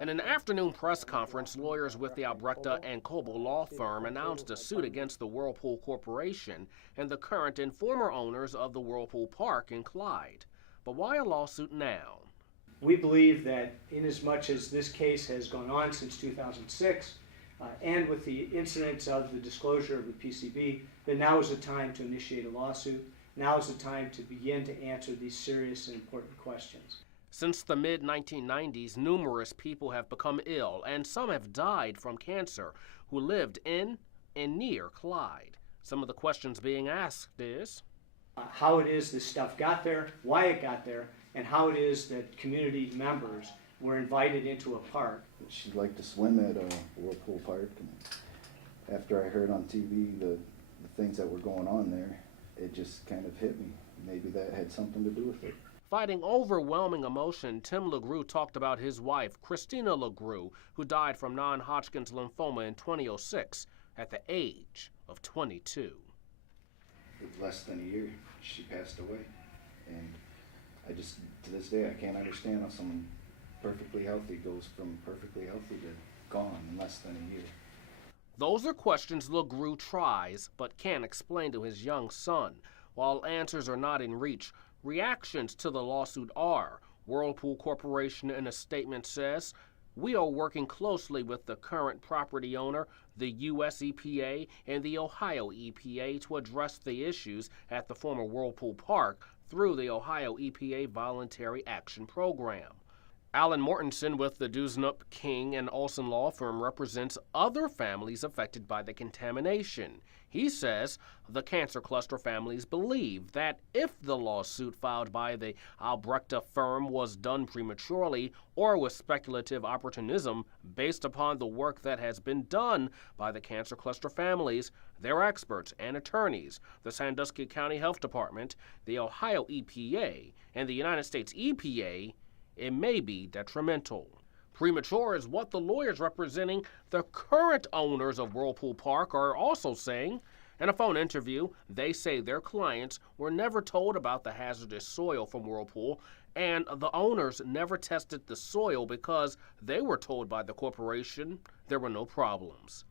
In an afternoon press conference, lawyers with the Albrechta and Coble law firm announced a suit against the Whirlpool Corporation and the current and former owners of the Whirlpool Park in Clyde. But why a lawsuit now? We believe that inasmuch as this case has gone on since 2006, and with the incidents of the disclosure of the PCB, that now is the time to initiate a lawsuit. Now is the time to begin to answer these serious and important questions. Since the mid-1990s, numerous people have become ill, and some have died from cancer who lived in and near Clyde. Some of the questions being asked is how it is this stuff got there, why it got there, and how it is that community members were invited into a park. She'd like to swim at Whirlpool Park, and after I heard on TV the things that were going on there, it just kind of hit me. Maybe that had something to do with it. Fighting overwhelming emotion, Tim LeGroux talked about his wife, Christina LeGroux, who died from non-Hodgkin's lymphoma in 2006 at the age of 22. With less than a year, she passed away. And I just, to this day, I can't understand how someone perfectly healthy goes from perfectly healthy to gone in less than a year. Those are questions LeGroux tries but can't explain to his young son. While answers are not in reach, reactions to the lawsuit are. Whirlpool Corporation in a statement says, "We are working closely with the current property owner, the U.S. EPA, and the Ohio EPA to address the issues at the former Whirlpool Park through the Ohio EPA Voluntary Action Program." Alan Mortensen with the Dusnup, King, and Olson law firm represents other families affected by the contamination. He says the cancer cluster families believe that if the lawsuit filed by the Albrechta firm was done prematurely or with speculative opportunism based upon the work that has been done by the cancer cluster families, their experts and attorneys, the Sandusky County Health Department, the Ohio EPA, and the United States EPA, it may be detrimental. Premature is what the lawyers representing the current owners of Whirlpool Park are also saying. In a phone interview, they say their clients were never told about the hazardous soil from Whirlpool, and the owners never tested the soil because they were told by the corporation there were no problems.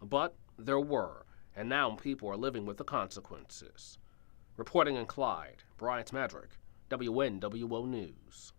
But there were, and now people are living with the consequences. Reporting in Clyde, Bryant Madrick, WNWO News.